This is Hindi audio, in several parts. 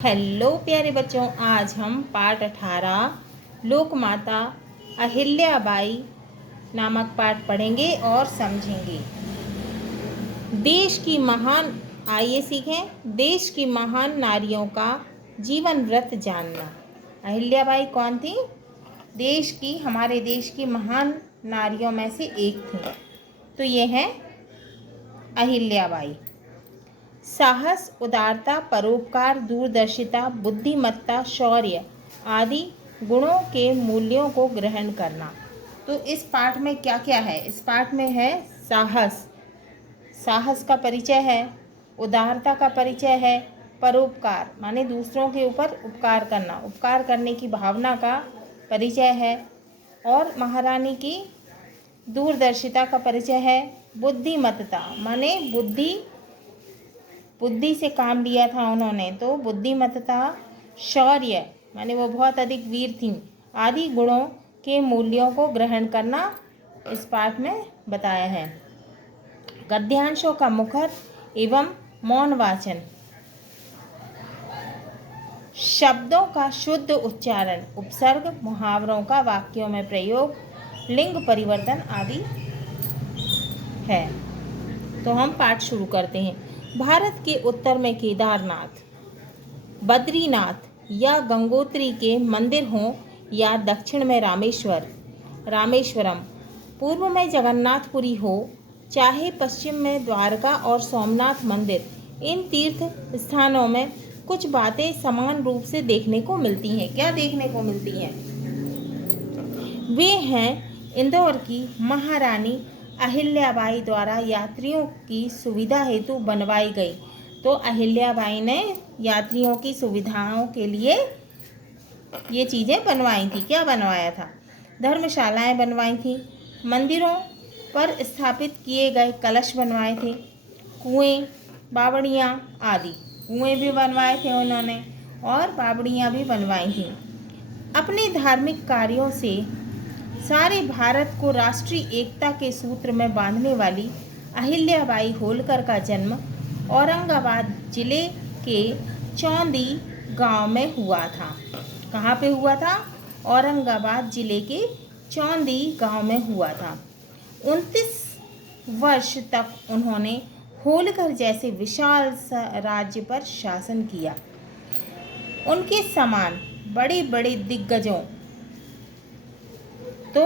हेलो प्यारे बच्चों, आज हम पाठ 18 लोकमाता अहिल्याबाई नामक पाठ पढ़ेंगे और समझेंगे। देश की महान आइए सीखें देश की महान नारियों का जीवन व्रत जानना। अहिल्याबाई कौन थी? हमारे देश की महान नारियों में से एक थी। तो ये है अहिल्याबाई। साहस, उदारता, परोपकार, दूरदर्शिता, बुद्धिमत्ता, शौर्य आदि गुणों के मूल्यों को ग्रहण करना। तो इस पाठ में क्या क्या है? इस पाठ में है साहस का परिचय है, उदारता का परिचय है, परोपकार माने दूसरों के ऊपर उपकार करना, उपकार करने की भावना का परिचय है, और महारानी की दूरदर्शिता का परिचय है। बुद्धिमत्ता माने बुद्धि से काम लिया था उन्होंने, तो बुद्धिमत्ता। शौर्य माने वो बहुत अधिक वीर थीं। आदि गुणों के मूल्यों को ग्रहण करना इस पाठ में बताया है। गद्यांशों का मुखर एवं मौन वाचन, शब्दों का शुद्ध उच्चारण, उपसर्ग, मुहावरों का वाक्यों में प्रयोग, लिंग परिवर्तन आदि है। तो हम पाठ शुरू करते हैं। भारत के उत्तर में केदारनाथ, बद्रीनाथ या गंगोत्री के मंदिर हों या दक्षिण में रामेश्वरम, पूर्व में जगन्नाथपुरी हो, चाहे पश्चिम में द्वारका और सोमनाथ मंदिर, इन तीर्थ स्थानों में कुछ बातें समान रूप से देखने को मिलती हैं। क्या देखने को मिलती हैं? वे हैं इंदौर की महारानी अहिल्याबाई द्वारा यात्रियों की सुविधा हेतु बनवाई गई। तो अहिल्याबाई ने यात्रियों की सुविधाओं के लिए ये चीज़ें बनवाई थी। क्या बनवाया था? धर्मशालाएं बनवाई थी, मंदिरों पर स्थापित किए गए कलश बनवाए थे, कुएं, बावड़ियाँ आदि। कुएं भी बनवाए थे उन्होंने और बावड़ियाँ भी बनवाई थी। अपने धार्मिक कार्यों से सारे भारत को राष्ट्रीय एकता के सूत्र में बांधने वाली अहिल्याबाई होलकर का जन्म औरंगाबाद जिले के चौंदी गांव में हुआ था। कहाँ पे हुआ था? औरंगाबाद जिले के चौंदी गांव में हुआ था। 29 वर्ष तक उन्होंने होलकर जैसे विशाल राज्य पर शासन किया। उनके समान बड़े बड़े दिग्गजों तो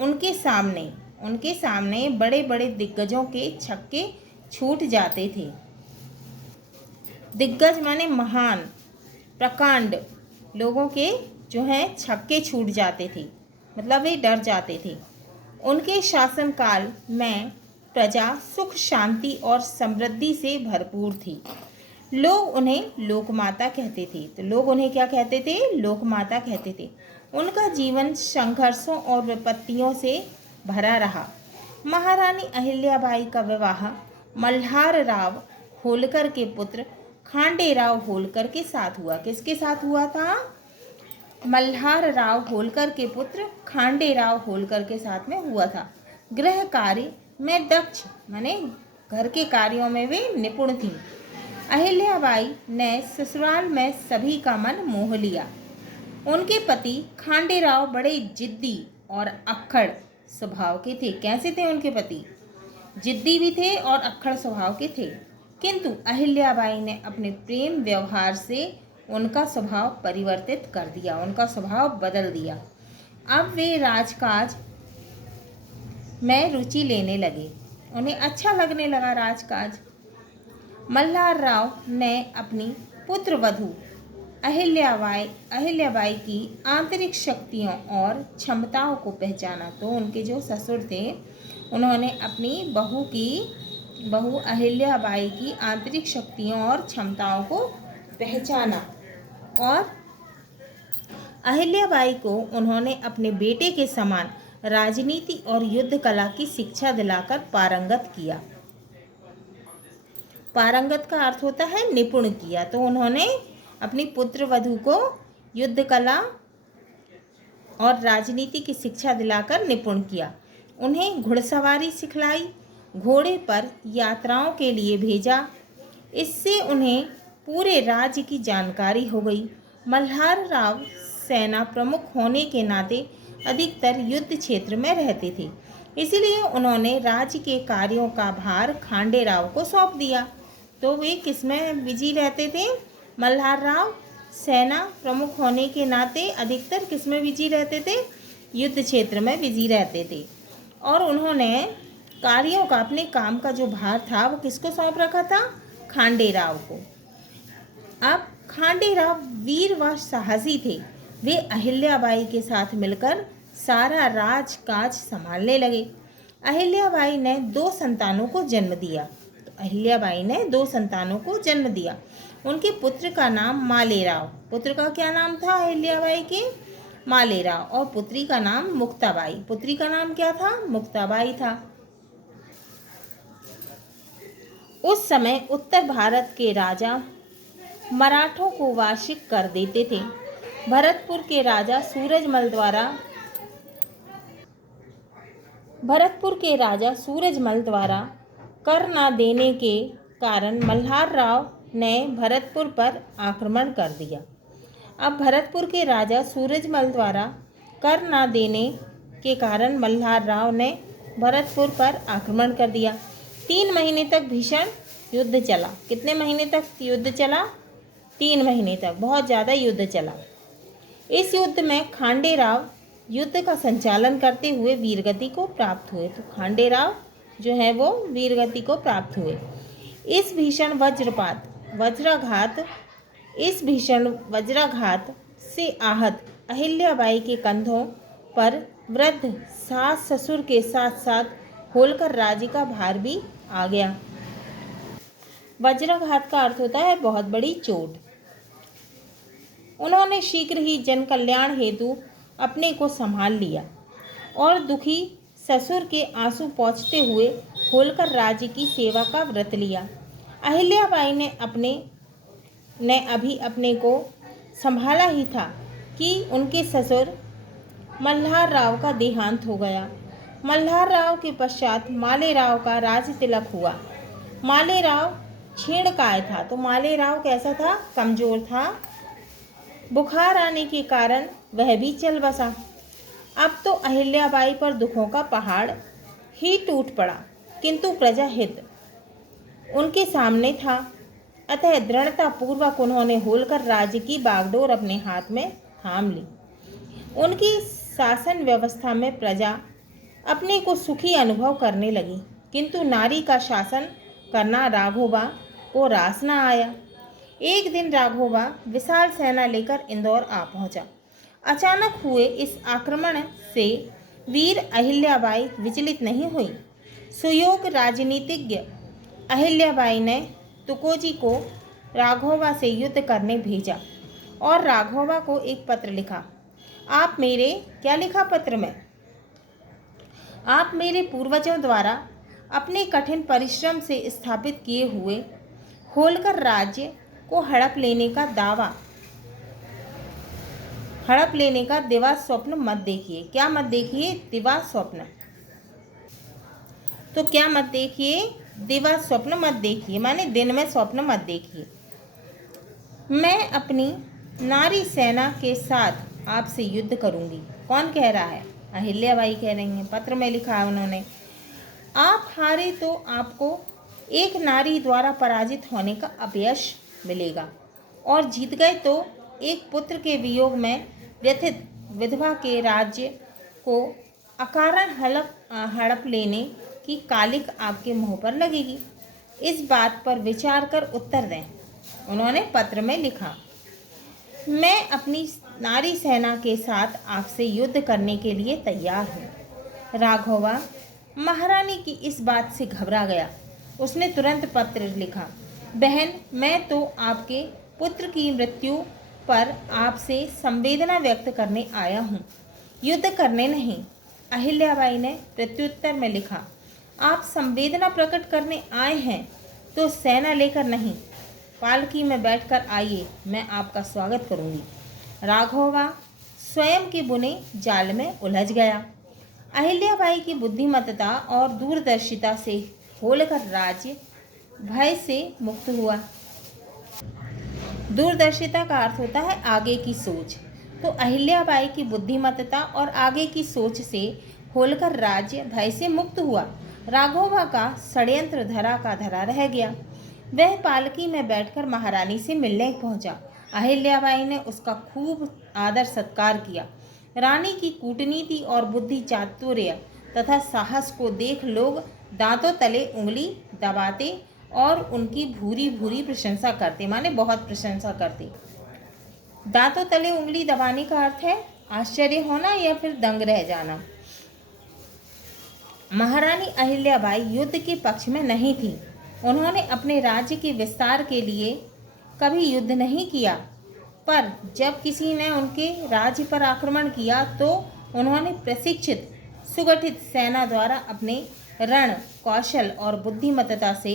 उनके सामने बड़े बड़े दिग्गजों के छक्के छूट जाते थे। दिग्गज माने महान, प्रकांड लोगों के जो हैं छक्के छूट जाते थे, मतलब वे डर जाते थे। उनके शासनकाल में प्रजा सुख, शांति और समृद्धि से भरपूर थी। लोग उन्हें लोकमाता कहते थे। तो लोग उन्हें क्या कहते थे? लोकमाता कहते थे। उनका जीवन संघर्षों और विपत्तियों से भरा रहा। महारानी अहिल्याबाई का विवाह मल्हार राव होलकर के पुत्र खांडेराव होलकर के साथ हुआ। किसके साथ हुआ था? मल्हार राव होलकर के पुत्र खांडेराव होलकर के साथ में हुआ था। गृह कार्य में दक्ष माने घर के कार्यों में वे निपुण थीं। अहिल्याबाई ने ससुराल में सभी का मन मोह लिया। उनके पति खांडेराव बड़े जिद्दी और अक्खड़ स्वभाव के थे। कैसे थे उनके पति? जिद्दी भी थे और अक्खड़ स्वभाव के थे। किंतु अहिल्याबाई ने अपने प्रेम व्यवहार से उनका स्वभाव परिवर्तित कर दिया, उनका स्वभाव बदल दिया। अब वे राजकाज में रुचि लेने लगे, उन्हें अच्छा लगने लगा राजकाज। मल्हार राव ने अपनी पुत्रवधू अहिल्याबाई की आंतरिक शक्तियों और क्षमताओं को पहचाना। तो उनके जो ससुर थे उन्होंने अपनी बहू अहिल्याबाई की आंतरिक शक्तियों और क्षमताओं को पहचाना, और अहिल्याबाई को उन्होंने अपने बेटे के समान राजनीति और युद्ध कला की शिक्षा दिलाकर पारंगत किया। पारंगत का अर्थ होता है निपुण किया। तो उन्होंने अपनी पुत्रवधू को युद्ध कला और राजनीति की शिक्षा दिलाकर निपुण किया। उन्हें घुड़सवारी सिखलाई, घोड़े पर यात्राओं के लिए भेजा। इससे उन्हें पूरे राज्य की जानकारी हो गई। मल्हार राव सेना प्रमुख होने के नाते अधिकतर युद्ध क्षेत्र में रहते थे, इसलिए उन्होंने राज्य के कार्यों का भार खांडे राव को सौंप दिया। तो वे किसमें बिजी रहते थे? मल्हार राव सेना प्रमुख होने के नाते अधिकतर किसमें बिजी रहते थे? युद्ध क्षेत्र में बिजी रहते थे। और उन्होंने कार्यों का, अपने काम का जो भार था वो किसको सौंप रखा था? खांडे राव को। अब खांडे राव वीर व साहसी थे। वे अहिल्याबाई के साथ मिलकर सारा राजकाज संभालने लगे। अहिल्याबाई ने 2 संतानों को जन्म दिया। तो अहिल्याबाई ने 2 संतानों को जन्म दिया। उनके पुत्र का नाम मालेराव, पुत्र का क्या नाम था अहिल्याबाई के? मालेराव। और पुत्री का नाम मुक्ताबाई, पुत्री का नाम क्या था? मुक्ताबाई था। उस समय उत्तर भारत के राजा मराठों को वार्षिक कर देते थे। भरतपुर के राजा सूरजमल द्वारा कर न देने के कारण मल्हार राव ने भरतपुर पर आक्रमण कर दिया। अब भरतपुर के राजा सूरजमल द्वारा कर न देने के कारण मल्हार राव ने भरतपुर पर आक्रमण कर दिया। 3 महीने तक भीषण युद्ध चला। कितने महीने तक युद्ध चला? 3 महीने तक बहुत ज़्यादा युद्ध चला। इस युद्ध में खांडे राव युद्ध का संचालन करते हुए वीरगति को प्राप्त हुए। तो खांडे राव जो है वो वीरगति को प्राप्त हुए। इस भीषण वज्राघात से आहत अहिल्याबाई के कंधों पर वृद्ध सास ससुर के साथ साथ होलकर राज्य का भार भी आ गया। वज्राघात का अर्थ होता है बहुत बड़ी चोट। उन्होंने शीघ्र ही जन कल्याण हेतु अपने को संभाल लिया और दुखी ससुर के आंसू पोंछते हुए होलकर राज्य की सेवा का व्रत लिया। अहिल्याबाई ने अभी अपने को संभाला ही था कि उनके ससुर मल्हार राव का देहांत हो गया। मल्हार राव के पश्चात मालेराव का राज तिलक हुआ। मालेराव क्षीणकाय था। तो मालेराव कैसा था? कमजोर था। बुखार आने के कारण वह भी चल बसा। अब तो अहिल्याबाई पर दुखों का पहाड़ ही टूट पड़ा, किंतु प्रजाहित उनके सामने था। अतः दृढ़तापूर्वक उन्होंने होलकर राज्य की बागडोर अपने हाथ में थाम ली। उनकी शासन व्यवस्था में प्रजा अपने को सुखी अनुभव करने लगी, किंतु नारी का शासन करना राघोबा को रास न आया। एक दिन राघोबा विशाल सेना लेकर इंदौर आ पहुंचा। अचानक हुए इस आक्रमण से वीर अहिल्याबाई विचलित नहीं हुई। सुयोग राजनीतिज्ञ अहिल्याबाई ने तुकोजी को राघोबा से युद्ध करने भेजा और राघोबा को एक पत्र लिखा। क्या लिखा पत्र में? आप मेरे पूर्वजों द्वारा अपने कठिन परिश्रम से स्थापित किए हुए होलकर राज्य को हड़प लेने का दिवा स्वप्न मत देखिए। क्या मत देखिए? दिवा स्वप्न। तो क्या मत देखिए? दिवा स्वप्न मत देखिए, माने दिन में स्वप्न मत देखिए। मैं अपनी नारी सेना के साथ आपसे युद्ध करूंगी। कौन कह रहा है? अहिल्याबाई कह रही हैं। पत्र में लिखा है उन्होंने, आप हारे तो आपको एक नारी द्वारा पराजित होने का अपयश मिलेगा और जीत गए तो एक पुत्र के वियोग में व्यथित विधवा के राज्य को अकारण हड़प लेने की कालिक आपके मुंह पर लगेगी। इस बात पर विचार कर उत्तर दें। उन्होंने पत्र में लिखा, मैं अपनी नारी सेना के साथ आपसे युद्ध करने के लिए तैयार हूँ। राघोबा महारानी की इस बात से घबरा गया। उसने तुरंत पत्र लिखा, बहन, मैं तो आपके पुत्र की मृत्यु पर आपसे संवेदना व्यक्त करने आया हूँ, युद्ध करने नहीं। अहिल्याबाई ने प्रत्युत्तर में लिखा, आप संवेदना प्रकट करने आए हैं तो सेना लेकर नहीं, पालकी में बैठकर आइए, मैं आपका स्वागत करूंगी। राघोबा स्वयं के बुने जाल में उलझ गया। अहिल्याबाई की बुद्धिमत्ता और दूरदर्शिता से होलकर राज्य भय से मुक्त हुआ। दूरदर्शिता का अर्थ होता है आगे की सोच। तो अहिल्याबाई की बुद्धिमत्ता और आगे की सोच से होलकर राज्य भय से मुक्त हुआ। राघोबा का षड्यंत्र धरा का धरा रह गया। वह पालकी में बैठकर महारानी से मिलने पहुंचा। अहिल्याबाई ने उसका खूब आदर सत्कार किया। रानी की कूटनीति और बुद्धि चातुर्य तथा साहस को देख लोग दांतों तले उंगली दबाते और उनकी भूरी भूरी प्रशंसा करते, माने बहुत प्रशंसा करते। दांतों तले उंगली दबाने का अर्थ है आश्चर्य होना या फिर दंग रह जाना। महारानी अहिल्याबाई युद्ध के पक्ष में नहीं थी। उन्होंने अपने राज्य के विस्तार के लिए कभी युद्ध नहीं किया, पर जब किसी ने उनके राज्य पर आक्रमण किया तो उन्होंने प्रशिक्षित सुगठित सेना द्वारा अपने रण कौशल और बुद्धिमत्ता से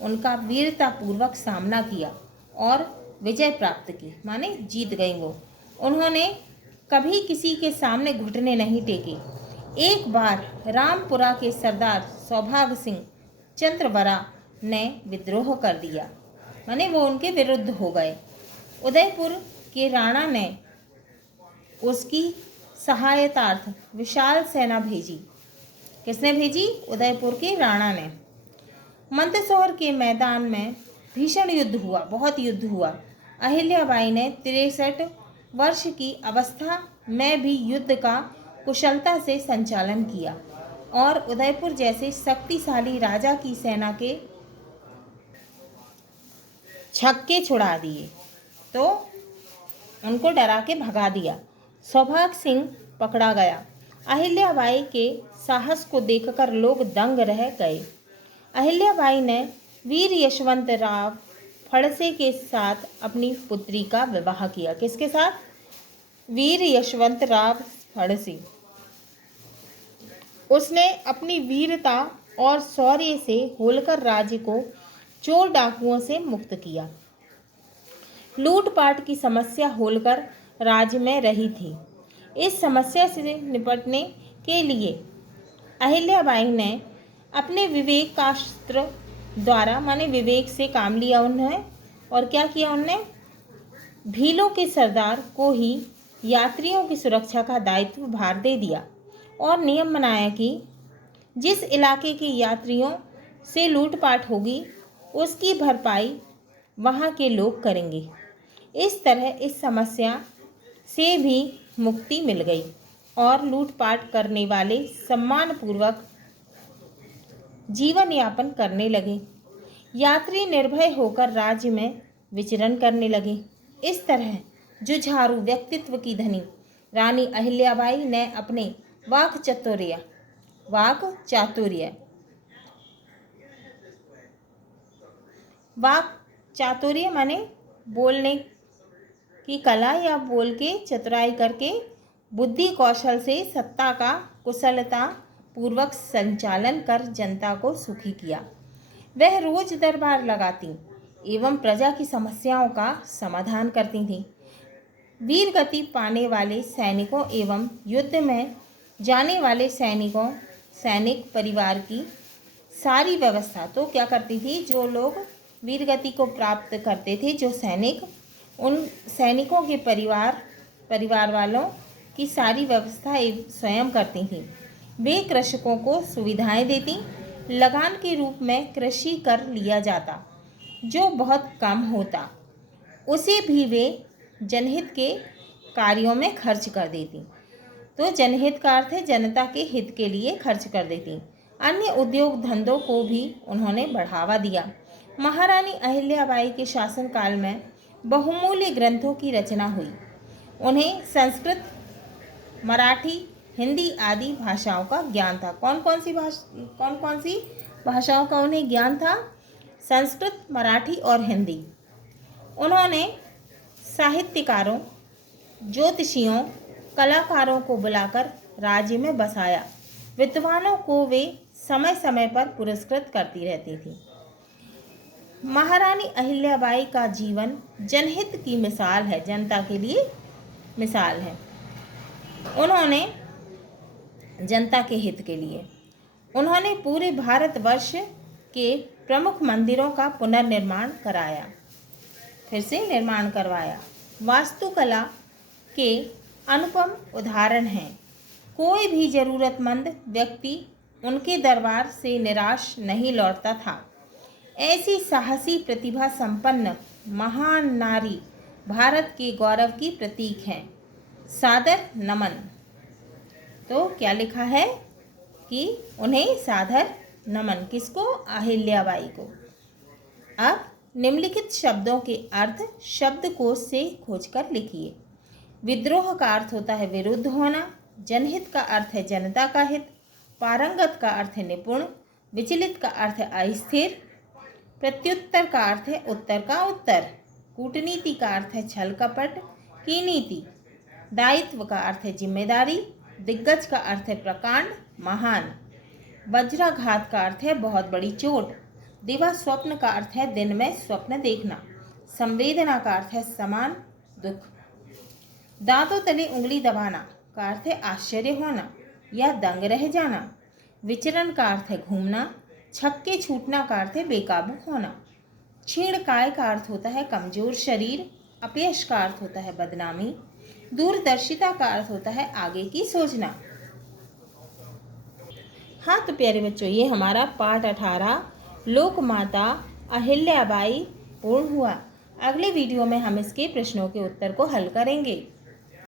उनका वीरतापूर्वक सामना किया और विजय प्राप्त की, माने जीत गई वो। उन्होंने कभी किसी के सामने घुटने नहीं टेके। एक बार रामपुरा के सरदार सौभाग सिंह चंद्रवरा ने विद्रोह कर दिया, माने वो उनके विरुद्ध हो गए। उदयपुर के राणा ने उसकी सहायतार्थ विशाल सेना भेजी। किसने भेजी? उदयपुर के राणा ने। मंदसौर के मैदान में भीषण युद्ध हुआ, बहुत युद्ध हुआ। अहिल्याबाई ने 63 वर्ष की अवस्था में भी युद्ध का कुशलता से संचालन किया और उदयपुर जैसे शक्तिशाली राजा की सेना के छक्के छुड़ा दिए, तो उनको डरा के भगा दिया। सौभाग सिंह पकड़ा गया। अहिल्याबाई के साहस को देखकर लोग दंग रह गए। अहिल्याबाई ने वीर यशवंत राव फड़से के साथ अपनी पुत्री का विवाह किया। किसके साथ? वीर यशवंत राव फड़से। उसने अपनी वीरता और शौर्य से होलकर राज्य को चोर डाकुओं से मुक्त किया। लूटपाट की समस्या होलकर राज्य में रही थी। इस समस्या से निपटने के लिए अहिल्याबाई ने अपने विवेकास्त्र द्वारा, माने विवेक से काम लिया उन्होंने, और क्या किया उन्होंने? भीलों के सरदार को ही यात्रियों की सुरक्षा का दायित्व भार दे दिया और नियम बनाया कि जिस इलाके के यात्रियों से लूटपाट होगी उसकी भरपाई वहाँ के लोग करेंगे। इस तरह इस समस्या से भी मुक्ति मिल गई और लूटपाट करने वाले सम्मानपूर्वक जीवन यापन करने लगे। यात्री निर्भय होकर राज्य में विचरण करने लगे। इस तरह जुझारू व्यक्तित्व की धनी रानी अहिल्याबाई ने अपने वाक चातुर्य माने बोलने की कला या बोल के चतुराई करके बुद्धि कौशल से सत्ता का कुशलता पूर्वक संचालन कर जनता को सुखी किया। वह रोज दरबार लगाती एवं प्रजा की समस्याओं का समाधान करती थी। वीर गति पाने वाले सैनिकों एवं युद्ध में जाने वाले सैनिक परिवार की सारी व्यवस्था, तो क्या करती थी? जो लोग वीर गति को प्राप्त करते थे, जो सैनिक, उन सैनिकों के परिवार वालों की सारी व्यवस्था स्वयं करती थी। वे कृषकों को सुविधाएं देती। लगान के रूप में कृषि कर लिया जाता जो बहुत कम होता, उसे भी वे जनहित के कार्यों में खर्च कर देती। तो जनहित का अर्थ है जनता के हित के लिए खर्च कर देती। अन्य उद्योग धंधों को भी उन्होंने बढ़ावा दिया। महारानी अहिल्याबाई के शासनकाल में बहुमूल्य ग्रंथों की रचना हुई। उन्हें संस्कृत, मराठी, हिंदी आदि भाषाओं का ज्ञान था। कौन कौन सी भाषाओं का उन्हें ज्ञान था? संस्कृत, मराठी और हिंदी। उन्होंने साहित्यकारों, ज्योतिषियों, कलाकारों को बुलाकर राज्य में बसाया। विद्वानों को वे समय समय पर पुरस्कृत करती रहती थी। महारानी अहिल्याबाई का जीवन जनहित की मिसाल है, जनता के लिए मिसाल है। उन्होंने जनता के हित के लिए उन्होंने पूरे भारतवर्ष के प्रमुख मंदिरों का पुनर्निर्माण कराया। फिर से निर्माण करवाया। वास्तुकला के अनुपम उदाहरण हैं। कोई भी जरूरतमंद व्यक्ति उनके दरबार से निराश नहीं लौटता था। ऐसी साहसी प्रतिभा संपन्न महान नारी भारत के गौरव की प्रतीक हैं। सादर नमन। तो क्या लिखा है कि उन्हें सादर नमन, किसको? अहिल्याबाई को। अब निम्नलिखित शब्दों के अर्थ शब्दकोश से खोजकर लिखिए। विद्रोह का अर्थ होता है विरुद्ध होना। जनहित का अर्थ है जनता का हित। पारंगत का अर्थ है निपुण। विचलित का अर्थ है अस्थिर। प्रत्युत्तर का अर्थ है उत्तर का उत्तर। कूटनीति का अर्थ है छल कपट की नीति। दायित्व का अर्थ है जिम्मेदारी। दिग्गज का अर्थ है प्रकांड महान। वज्राघात का अर्थ है बहुत बड़ी चोट। दिवा स्वप्न का अर्थ है दिन में स्वप्न देखना। संवेदना का अर्थ है समान दुख। दांतों तले उंगली दबाना का अर्थ है आश्चर्य होना या दंग रह जाना। विचरण का अर्थ है घूमना। छक्के छूटना का अर्थ है बेकाबू होना। क्षीण काय का अर्थ होता है कमजोर शरीर। अपयश का अर्थ होता है बदनामी। दूरदर्शिता का अर्थ होता है आगे की सोचना। हाँ तो प्यारे बच्चों, ये हमारा पाठ 18 लोकमाता अहिल्याबाई पूर्ण हुआ। अगले वीडियो में हम इसके प्रश्नों के उत्तर को हल करेंगे।